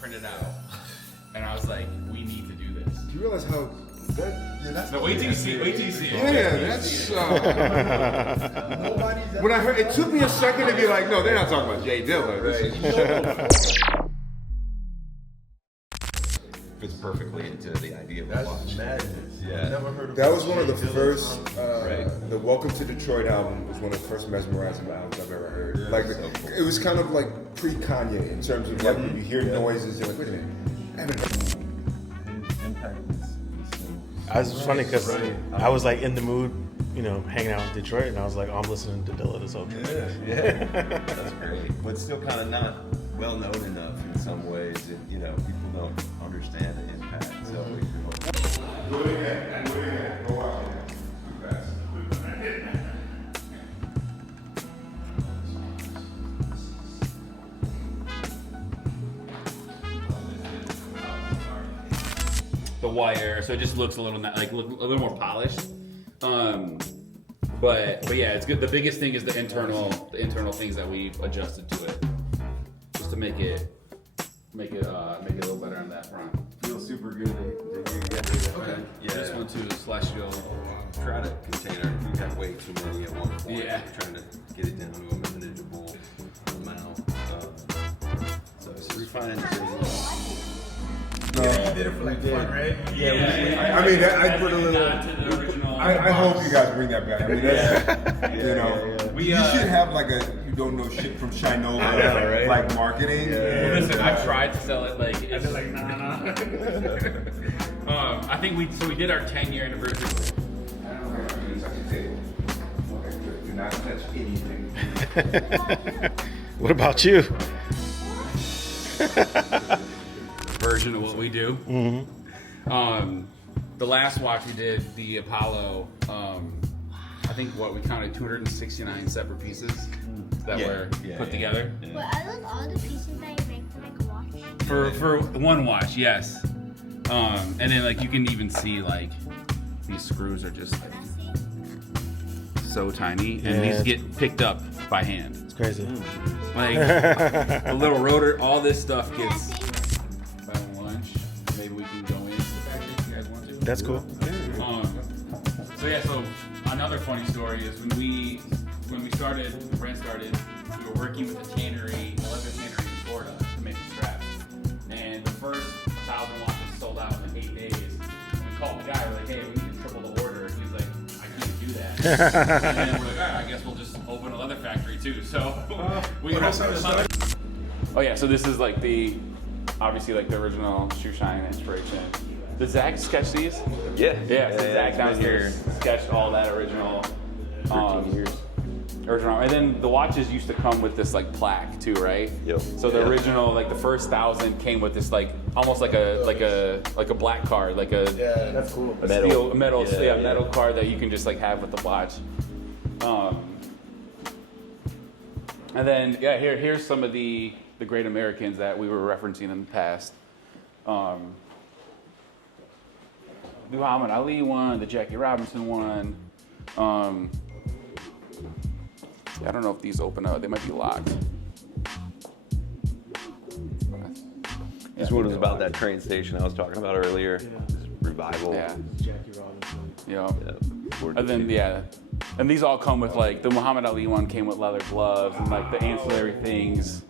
printed out, and I was like, we need to do this. Do you realize how that's No, wait till you see it. Wait till you see it. Yeah, that's when I heard it took me a second to be like, no, they're not talking about Jay Dilla. This is fits perfectly into the idea of a That's watch. madness. Yeah. I never heard of That was one of the first. Right. The Welcome to Detroit album was one of the first mesmerizing albums I've ever heard. Yeah, Like so cool. it was kind of like pre-Kanye in terms of like when you hear noises, you're like, wait a minute, I haven't heard. Impact is I was funny because I was like in the mood, you know, hanging out in Detroit, and I was like, oh, I'm listening to Dilla this whole time. yeah, that's great. But still kind of not well known enough in some ways, and you know, people don't understand the impact. So Do it again. Do it again. Go watch it. Too fast. The wire, so it just looks a little a little more polished. But yeah, it's good. The biggest thing is the internal things that we've adjusted to it, just to make it a little better on that front. feels super good to hear you guys. Okay. Yeah. This one too is celestial. Product container. We have way too many at one point. Yeah. We're trying to get it down to a manageable amount. So it's refining the business. Yeah, you did it for like fun, right? Yeah. I mean, I put a little. Nod to the original. I hope you guys bring that back. I mean, that's, you know, We, you should have like a you don't know shit from Shinola, like marketing. Well, listen, I've tried to sell it like it's like nah. I think we did our 10-year anniversary. I don't know how to touch the table. Okay, good. Do not touch anything. What about you? Version of what we do. The last watch we did, the Apollo. I think we counted 269 separate pieces that were put together. But are those all the pieces that you make for like a watch? For one watch, yes. And then like you can even see like these screws are just like so tiny, and these get picked up by hand. It's crazy. Like the little rotor, all this stuff gets by lunch. Maybe we can go into the factory if you guys want to. That's cool. So another funny story is when Brent started, we were working with a tannery, a leather tannery in Florida to make the straps. And the first 1,000 watches sold out in like 8 days. We called the guy, we're like, hey, we need to triple the order. He's like, I can't do that. And then we're like, all right, I guess we'll just open a leather factory too. So we opened a leather. Oh yeah, so this is like obviously like the original shoe shine inspiration. Did Zach sketch these? Yeah. Yeah, so Zach downstairs sketched all that original. 13 years. Original, and then the watches used to come with this like plaque too, right? Yep. So the original, like the first 1,000, came with this like almost like a black card, like a That's cool. metal Yeah. metal card that you can just like have with the watch. And then here's some of the great Americans that we were referencing in the past. The Muhammad Ali one, the Jackie Robinson one. I don't know if these open up. They might be locked. This one was about that train station I was talking about earlier. This revival. Yeah. Jackie Robinson. Yeah. Yeah. And then and these all come with like the Muhammad Ali one came with leather gloves and like the ancillary things,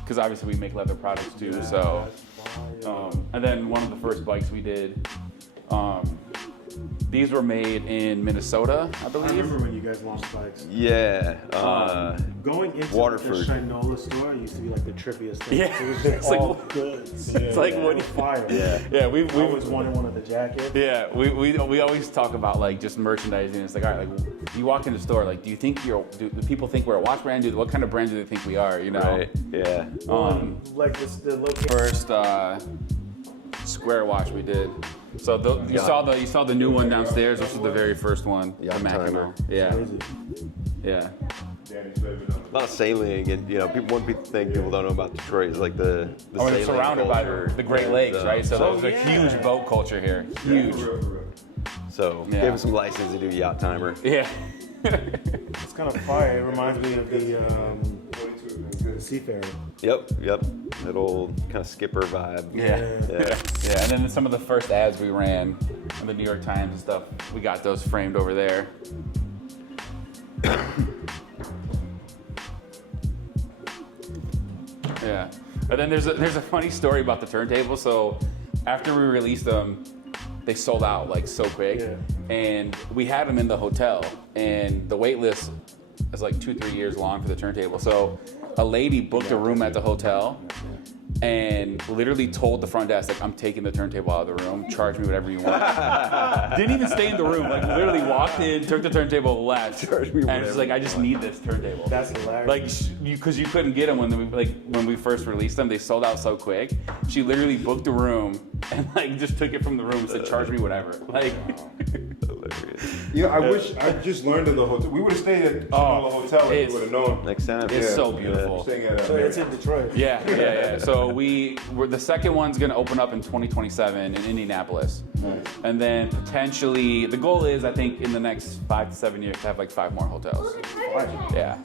because obviously we make leather products too. So, and then one of the first bikes we did. These were made in Minnesota, I I believe. remember when you guys launched bikes. Yeah. Going into Waterford. the Shinola store used to be like the trippiest thing. Yeah. It was It's just like- all goods. it's like what- fire. Yeah, we I always wanted one of the jackets. Yeah, we always talk about like just merchandising. It's like, all right, like you walk in the store, like, do people think we're a watch brand? What kind of brand do they think we are? You know? Right. Yeah. Like the location. First square watch we did. So you saw the new one downstairs. This was the very first one. Yacht the Mackinac. timer. Yeah. Crazy. Yeah. A lot of sailing, and you know, people think people don't know about Detroit is like the I mean, sailing it's surrounded by culture. the Great Lakes, right? So there's a huge boat culture here. Huge. So Yeah. gave him some license to do yacht timer. Yeah. It's kind of fire. It reminds me of the Seafarer. Yep. That old kind of skipper vibe. Yeah. Yeah. Yeah, and then some of the first ads we ran in the New York Times and stuff, we got those framed over there. Yeah. And then there's a funny story about the turntable. So after we released them, they sold out like so quick. Yeah. And we had them in the hotel, and the wait list is like 2-3 years long for the turntable. So a lady booked a room at the hotel and literally told the front desk, like, I'm taking the turntable out of the room, charge me whatever you want. Didn't even stay in the room, like literally walked in, took the turntable, left. Charge me and it's like, I just need this turntable. That's hilarious. Like, because you couldn't get them when we first released them, they sold out so quick. She literally booked a room and like just took it from the room and said, charge me whatever. Like, You know, I wish I just learned in the hotel. We would have stayed at Shinola Hotel if it's- we would have known. Next time. it's Yeah. so beautiful. Staying at So it's in Detroit. Yeah. So we're the second one's gonna open up in 2027 in Indianapolis, and then potentially the goal is, I think, in the next 5 to 7 years to have like 5 more hotels. Yeah,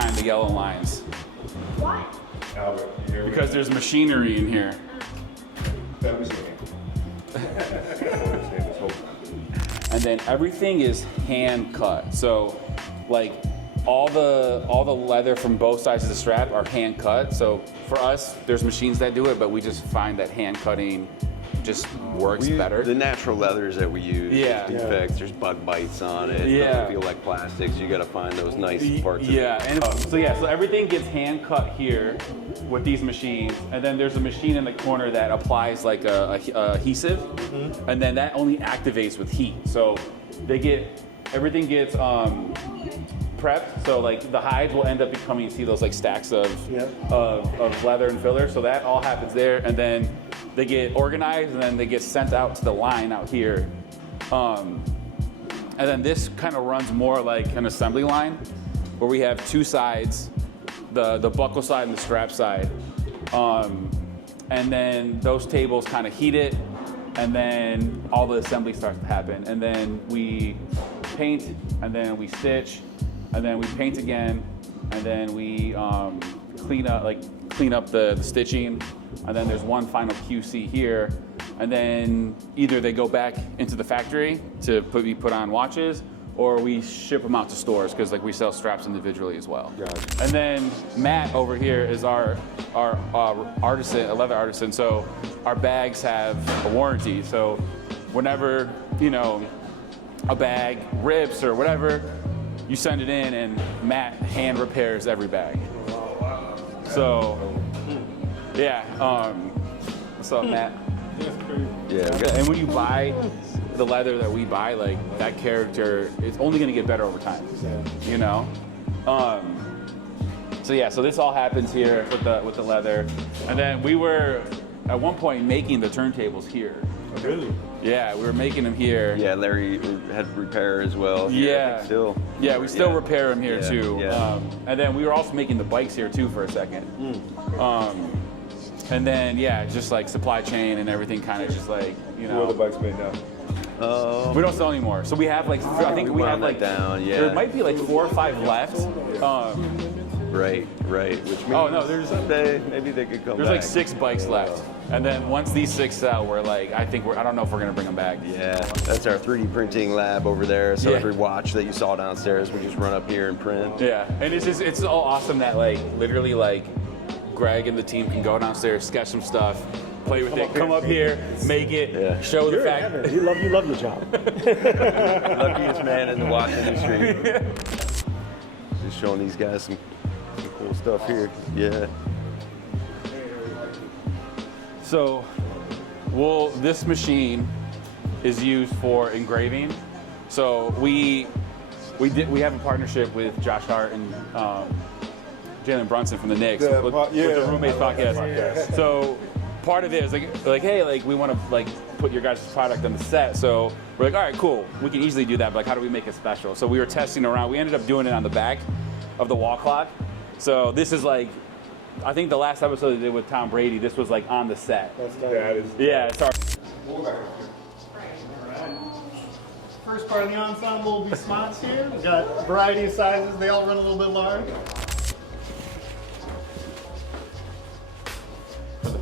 and the yellow lines Why? Albert, you hear me? because there's machinery in here. That was it. And then everything is hand cut. So like all the leather from both sides of the strap are hand cut. So for us, there's machines that do it, but we just find that hand cutting just works better. The natural leathers that we use, Yeah. there's defects, there's bug bites on it. It Yeah. doesn't feel like plastics. You got to find those nice parts. of it. Yeah, and so everything gets hand cut here with these machines, and then there's a machine in the corner that applies like a adhesive, and then that only activates with heat. So everything gets prepped. So like the hides will end up becoming, you see those like stacks of leather and filler. So that all happens there, and then they get organized, and then they get sent out to the line out here. And then this kind of runs more like an assembly line, where we have 2 sides, the buckle side and the strap side. And then those tables kind of heat it, and then all the assembly starts to happen. And then we paint, and then we stitch, and then we paint again, and then we clean up the stitching, and then there's one final QC here, and then either they go back into the factory to be put on watches, or we ship them out to stores, because like we sell straps individually as well. Gotcha. And then Matt over here is our artisan, a leather artisan. So our bags have a warranty. So whenever a bag rips or whatever, you send it in, and Matt hand repairs every bag. So yeah, what's up, Matt? Yeah. And when you buy the leather that we buy, like that character is only going to get better over time. So yeah, so this all happens here with the leather, and then we were at one point making the turntables here. Really? Yeah, we were making them here. Yeah, Larry had repair as well. Yeah. Still. Yeah, we still repair them here Yeah, too. yeah. And then we were also making the bikes here too for a second. And then just like supply chain and everything kind of just like, Where are the bikes made now? we don't sell anymore. So we have like, I think we have wound like, that down, yeah. there might be like 4 or 5 left. Right. Which means Oh, no, there's- someday maybe they could come There's back. like 6 bikes left. And then once these 6 sell, we're like, I don't know if we're gonna bring them back. Yeah, that's our 3D printing lab over there. So Yeah. every watch that you saw downstairs, we just run up here and print. Yeah, and it's all awesome that like literally like Greg and the team can go downstairs, sketch some stuff, play with it, come up here, make it, Yeah. show the You're in fact. heaven. You love your job. Luckiest man in the watch industry. Just showing these guys some cool stuff here. Yeah. So, this machine is used for engraving. So we have a partnership with Josh Hart and Jalen Brunson from the Knicks with the Roommates podcast. So part of it is like hey, like we want to like put your guys' product on the set. So we're like, all right, cool, we can easily do that. But like, how do we make it special? So we were testing around. We ended up doing it on the back of the wall clock. So this is like, I think the last episode they did with Tom Brady, this was like on the set. Yeah, it's our. First part of the ensemble will be spots here. We've got a variety of sizes. They all run a little bit large.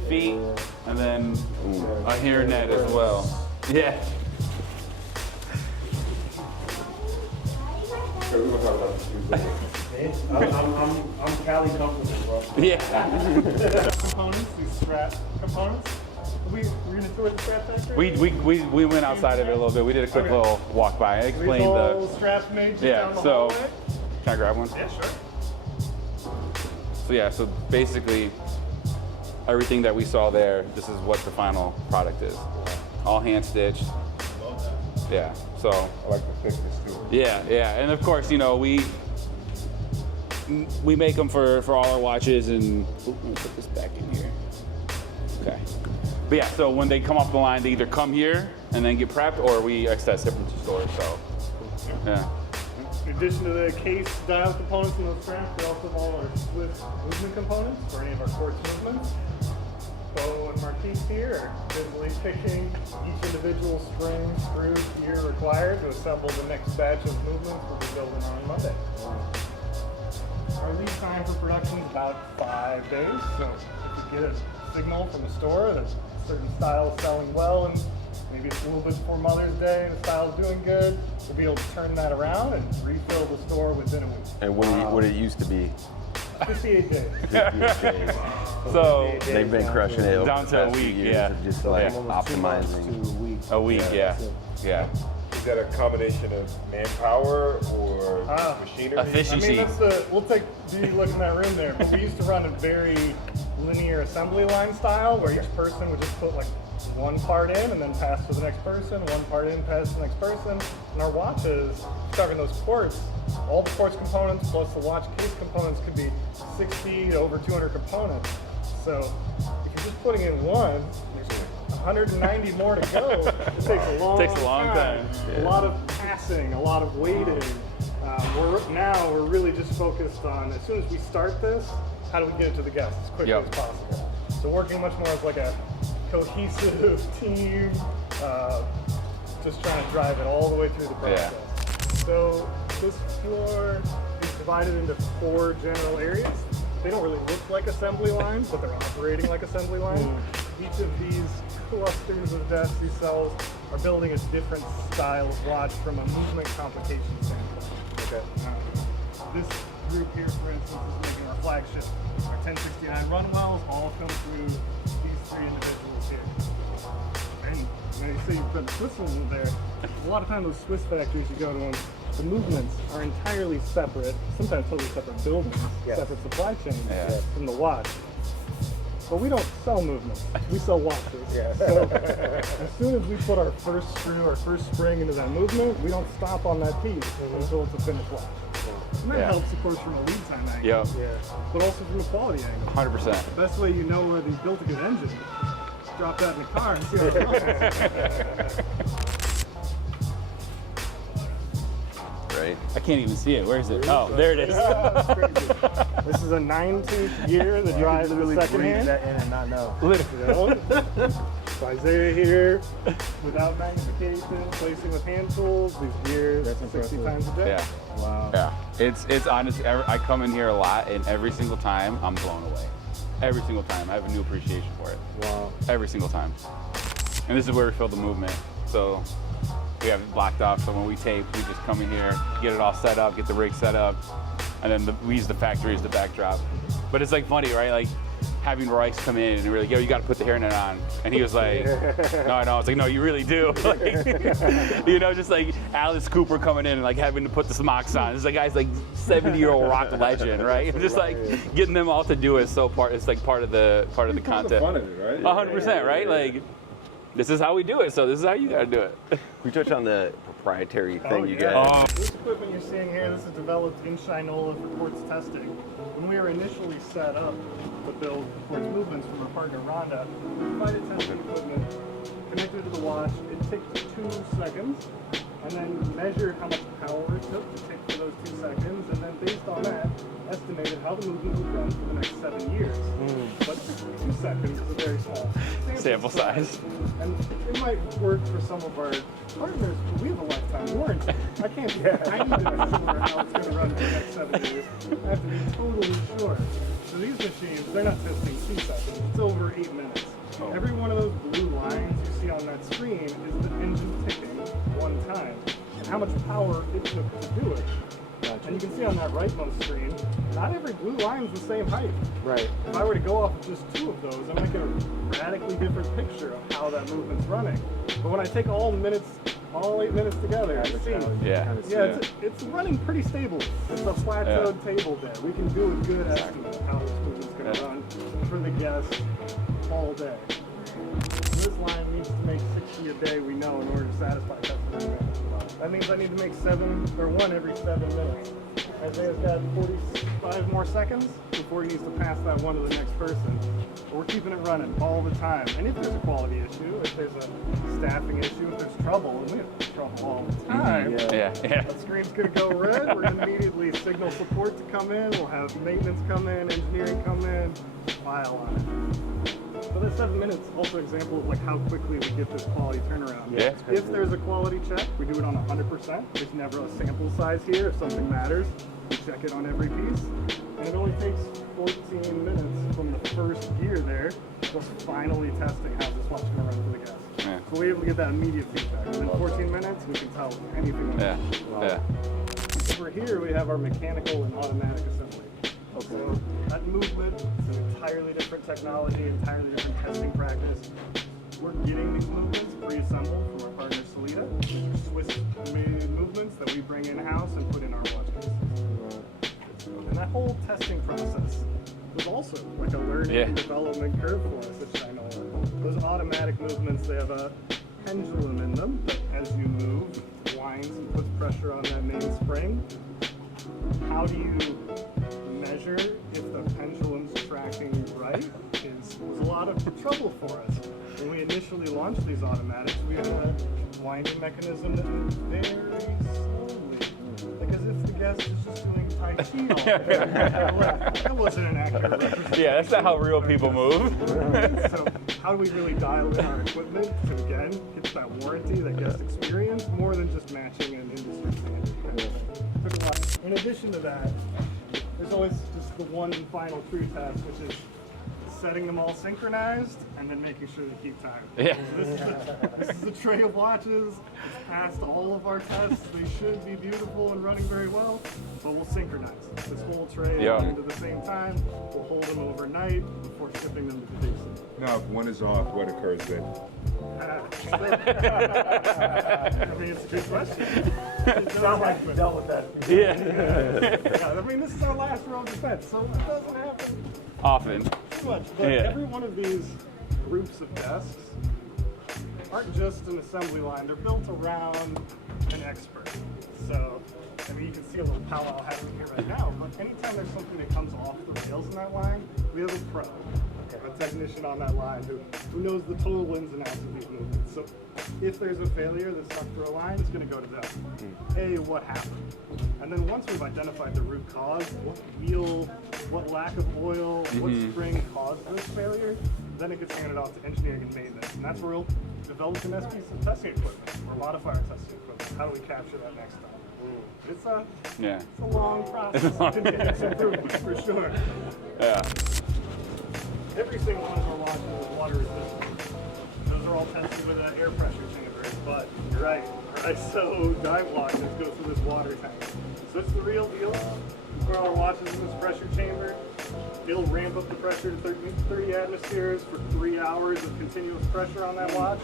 feet, and then a hairnet as well. Yeah. I'm Cali comfortable, bro. Yeah. Components, these strap components. We're gonna tour the strap factory. We went outside of it a little bit. We did a quick little walk by. I These explained all the. straps made Yeah. down the So, hallway. can I grab one? Yeah, sure. So yeah. So basically, everything that we saw there, this is what the final product is. All hand stitched. Yeah. So. I like the thickness too. Yeah, yeah, and of course, you know, we make them for all our watches, and let me put this back in here. Okay, but yeah, so when they come off the line, they either come here and then get prepped, or we access it from the store. So, yeah, In addition to the case dial components and those straps, we also have all our Swiss movement components for any of our quartz movements. Bo and Marquise here are busily picking each individual spring, screw, gear required to assemble the next batch of movements we'll be building on Monday. Our lead time for production is about 5 days, so if you get a signal from the store that a certain style is selling well and maybe it's a little bit before Mother's Day and the style's doing good, we'll be able to turn that around and refill the store within a week. And what it used to be. 58 days. 58 days. so They've been crushing it over Down the to a past few week, years yeah. of just like Yeah. optimizing. a week, yeah, yeah. Is that a combination of manpower or machinery? Efficiency. I mean, we'll take the look in that room there, but we used to run a very linear assembly line style where each person would just put like one part in and then pass to the next person, one part in, pass to the next person. And our watches, covering those quartz, all the quartz components plus the watch case components could be 60 to over 200 components. So if you're just putting in one, there's 190 more to go. It takes a long time. Yeah. A lot of passing, a lot of waiting. We're really just focused on, as soon as we start this, how do we get it to the guests as quickly Yep. as possible? So working much more as like a cohesive team, just trying to drive it all the way through the process. So this floor is divided into 4 general areas. They don't really look like assembly lines, but they're operating like assembly lines. Each of these clusters of desks, these cells, are building a different style of watch from a movement complication standpoint. Okay. This group here, for instance, is making our flagship. Our 1069 Runwells all come through these 3 individuals here. And when you say you've been to Switzerland there, a lot of times those Swiss factories you go to them, the movements are entirely separate, sometimes totally separate buildings, separate supply chains from the watch. But we don't sell movements, we sell watches. So as soon as we put our first screw, our first spring into that movement, we don't stop on that piece until it's a finished watch. And that helps, of course, from a lead time angle, Yep. but also from a quality angle. 100%. The best way you know whether you built a good engine, just drop that in the car and see how it goes. Right? I can't even see it. Where is it? Oh, there it is. This is a 9-tooth gear that drives the second hand. that in and not know. So Isaiah here, without magnification, placing with hand tools, these gears 60 times a day. Yeah. Wow. Yeah, it's honest. I come in here a lot, and every single time I'm blown away. Every single time, I have a new appreciation for it. Wow. Every single time. And this is where we feel the movement. So we have it blocked off. So when we tape, we just come in here, get it all set up, get the rig set up, and then we use the factory as the backdrop. But it's like funny, right? Like having Royce come in and we're like, yo, you got to put the hairnet on. And he was like, no, I know. I was like, no, you really do. Like, you know, just like Alice Cooper coming in and like having to put the smocks on. This guy's like 70-year-old rock legend, right? Just like getting them all to do it. So it's like part of the content. Fun of it, right? 100%, right? Like this is how we do it. So this is how you got to do it. We touch on the proprietary thing you guys. This equipment you're seeing here, this is developed in Shinola for quartz testing. When we were initially set up to build quartz movements from our partner Rhonda, we provided testing equipment, connected it to the watch. It takes 2 seconds, and then measured how much power it took to tick for those 2 seconds, and then based on that, estimated how the movement would run for the next 7 years. But 2 seconds is a very small Sample size. And it might work for some of our partners, but we have a lifetime warranty. I can't be 90% sure how it's going to run for the next 7 years. I have to be totally sure. So these machines, they're not testing 2 seconds, it's over 8 minutes. Every one of those blue lines you see on that screen is the engine ticking 1 time, and how much power it took to do it. And you can see on that rightmost screen, not every blue line is the same height. Right. If I were to go off of just 2 of those, I might get a radically different picture of how that movement's running. But when I take all 8 minutes together, you see, it's running pretty stably. It's a plateaued table there. We can do a good estimate of how this movement's going to run for the guest all day. This line needs to make 60 a day, we know, in order to satisfy customer demand. That means I need to make 1 every 7 minutes. Isaiah's got 45 more seconds before he needs to pass that one to the next person. But we're keeping it running all the time. And if there's a quality issue, if there's a staffing issue, if there's trouble, and we have trouble all the time, the screen's going to go red. We're going to immediately signal support to come in. We'll have maintenance come in, engineering come in, file on it. So that 7 minutes is also an example of like how quickly we get this quality turnaround. If there's a quality check, we do it on 100%. There's never a sample size here. If something matters, we check it on every piece. And it only takes 14 minutes from the first gear there, just finally testing how this watch is going to run for the guest. So we're able to get that immediate feedback. Within 14 minutes, we can tell anything. Over here, we have our mechanical and automatic assembly. So that movement is an entirely different technology, entirely different testing practice. We're getting these movements pre-assembled from our partner Solita. These are Swiss-made movements that we bring in-house and put in our watch cases. And that whole testing process was also like a learning and development curve for us at Shinola. Those automatic movements, they have a pendulum in them that as you move, winds and puts pressure on that main spring. How do you measure if the pendulum's tracking right was a lot of trouble for us. When we initially launched these automatics, we had a winding mechanism that moved very slowly. Like as if the guest is just doing Tai Chi all day. That wasn't an accurate representation. Yeah, that's not how real people move. So how do we really dial in our equipment to, again, get that warranty, that guest experience, more than just matching an industry standard? In addition to that, there's always just the one final true test, which is setting them all synchronized and then making sure they keep time. Yeah. So this is a tray of watches. It's passed all of our tests. They should be beautiful and running very well, but we'll synchronize this whole tray into the same time. We'll hold them overnight before shipping them to the base. Now, if one is off, what occurs then? I mean, it's a good question. It sounds like you dealt with that. I mean, this is our last row of defense, so it doesn't happen often. too much. But every one of these groups of desks aren't just an assembly line. They're built around an expert. So, I mean, you can see a little powwow happening here right now, but anytime there's something that comes off the rails in that line, we have a pro. A technician on that line who knows the total ins and outs of these movements. So if there's a failure that's stuck through a line, it's going to go to them. Hey, what happened? And then once we've identified the root cause, what wheel, what lack of oil, what spring caused this failure, then it gets handed off to engineering and maintenance. And that's where we'll develop an piece of testing equipment or modify our testing equipment. How do we capture that next time? It's a long process. It's improvement for sure. Every single one of our watches is water resistant. Those are all tested with an air pressure chamber. But you're right, our ISO dive watches go through this water tank. So it's the real deal. We put our watches in this pressure chamber. It'll ramp up the pressure to 30 atmospheres for 3 hours of continuous pressure on that watch.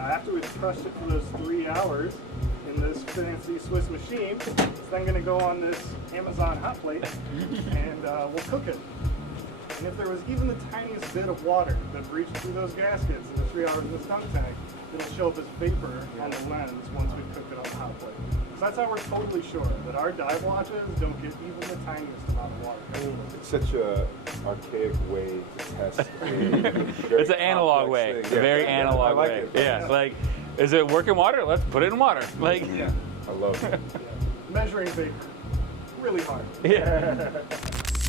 After we've crushed it for those 3 hours in this fancy Swiss machine, it's then going to go on this Amazon hot plate and we'll cook it. And if there was even the tiniest bit of water that breached through those gaskets in the 3 hours in this dunk tank, it'll show up as vapor on the lens once we cook it on the hot plate. So that's how we're totally sure that our dive watches don't get even the tiniest amount of water. It's such a archaic way to test. It's an analog way. It's a very analog way. Like, is it working water? Let's put it in water. Like, I love it. Measuring vapor, really hard.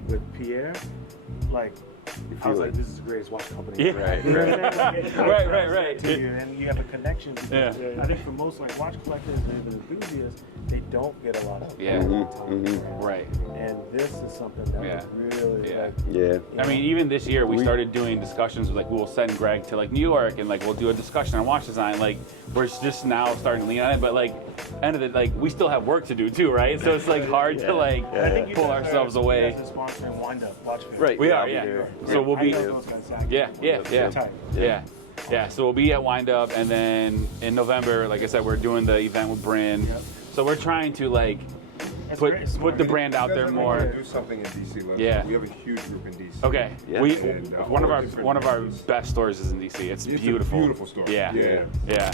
With Pierre, like I was like, this is the greatest watch company. Yeah. Right. You know what I'm saying? Like, Right. To you, and you have a connection. Because Yeah. I think for most like watch collectors and enthusiasts, they don't get a lot of Yeah. time. Right. And this is something that Yeah. really Yeah. like. Yeah. I mean, even this year we started doing discussions with like we'll send Greg to like New York and like we'll do a discussion on watch design. Like we're just now starting to lean on it, but like end of it, like we still have work to do too, right? So it's like hard to like I think you pull guys ourselves are, away. You guys are sponsoring Wind Up Watch Fair. Right. We yeah, are, I'll be yeah. there. So we'll I be, know those guys exactly. yeah. Tight. Yeah, so we'll be at Wind Up, and then in November, like I said, we're doing the event with Brand. Yep. So we're trying to like That's put very smart. the brand out there more. Do something in DC. Yeah. We have a huge group in DC. Okay, Yeah. we And, one of all our different one of our brands. best stores is in DC. It's It's beautiful. a beautiful store. Yeah. Yeah. Yeah.